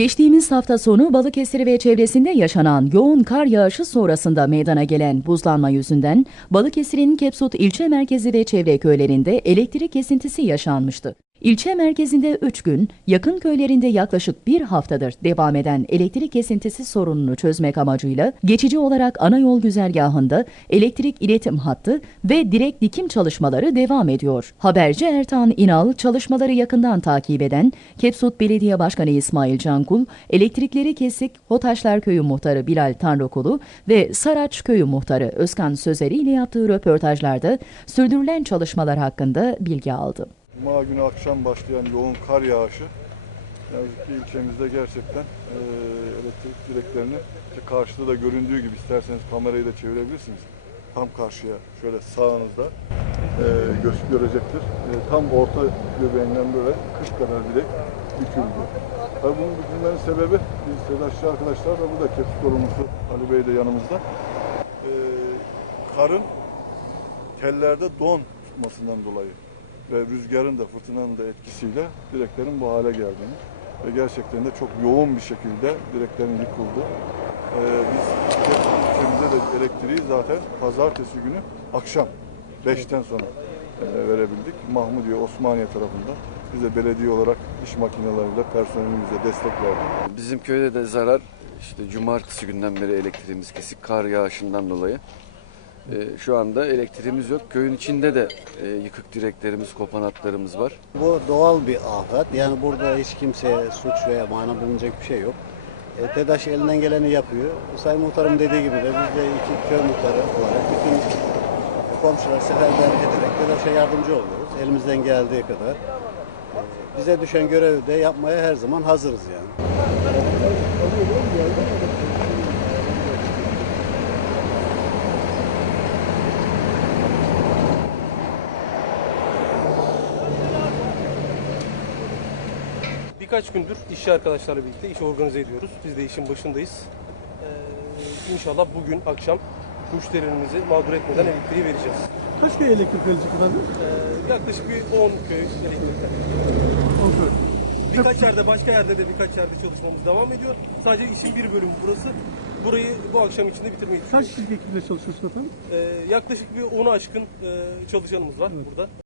Geçtiğimiz hafta sonu Balıkesir ve çevresinde yaşanan yoğun kar yağışı sonrasında meydana gelen buzlanma yüzünden Balıkesir'in Kepsut ilçe merkezi ve çevre köylerinde elektrik kesintisi yaşanmıştı. İlçe merkezinde 3 gün, yakın köylerinde yaklaşık bir haftadır devam eden elektrik kesintisi sorununu çözmek amacıyla geçici olarak ana yol güzergahında elektrik iletim hattı ve direk dikim çalışmaları devam ediyor. Haberci Ertan İnal çalışmaları yakından takip eden Kepsut Belediye Başkanı İsmail Cankul, elektrikleri kesik Hotaşlar Köyü Muhtarı Bilal Tanrıkulu ve Saraç Köyü Muhtarı Özkan Sözeri ile yaptığı röportajlarda sürdürülen çalışmalar hakkında bilgi aldı. Cuma günü akşam başlayan yoğun kar yağışı ne yazık ki ilçemizde gerçekten e, elektrik direklerini işte karşıda da göründüğü gibi isterseniz kamerayı da çevirebilirsiniz. Tam karşıya şöyle sağınızda e, gö- görecektir. E, tam orta göbeğinden böyle 40 kadar direk büküldü. Tabii bunun bükülmenin sebebi biz Sedaşçı arkadaşlar da burada kepsi sorumlusu Ali Bey de yanımızda. E, karın tellerde don tutmasından dolayı ve rüzgarın da fırtınanın da etkisiyle direklerin bu hale geldiğini ve gerçekten de çok yoğun bir şekilde direklerin yıkıldı. Ee, biz ülkemizde de elektriği zaten pazartesi günü akşam 5'ten sonra verebildik. Mahmudiye Osmaniye tarafında biz de belediye olarak iş makineleriyle personelimize destek verdik. Bizim köyde de zarar işte cumartesi günden beri elektriğimiz kesik kar yağışından dolayı. Ee, şu anda elektriğimiz yok. Köyün içinde de e, yıkık direklerimiz, kopan hatlarımız var. Bu doğal bir afet. Yani burada hiç kimseye suç veya mana bulunacak bir şey yok. E, TEDAŞ elinden geleni yapıyor. Sayın Muhtarım dediği gibi de biz de iki köy muhtarı olarak bütün komşular seferber ederek TEDAŞ'a yardımcı oluyoruz. Elimizden geldiği kadar. E, bize düşen görevi de yapmaya her zaman hazırız yani. Birkaç gündür işçi arkadaşlarla birlikte iş organize ediyoruz. Biz de işin başındayız. Ee, inşallah bugün akşam müşterilerimizi mağdur etmeden elektriği vereceğiz. Kaç köy elektrik verecek efendim? Ee, yaklaşık bir 10 köy elektrikler. Kontrol. Birkaç yerde, başka yerde de birkaç yerde çalışmamız devam ediyor. Sadece işin bir bölümü burası. Burayı bu akşam içinde bitirmeyi Kaç kişilik ekiple çalışıyorsun efendim? Ee, yaklaşık bir 10'u aşkın e, çalışanımız var burada.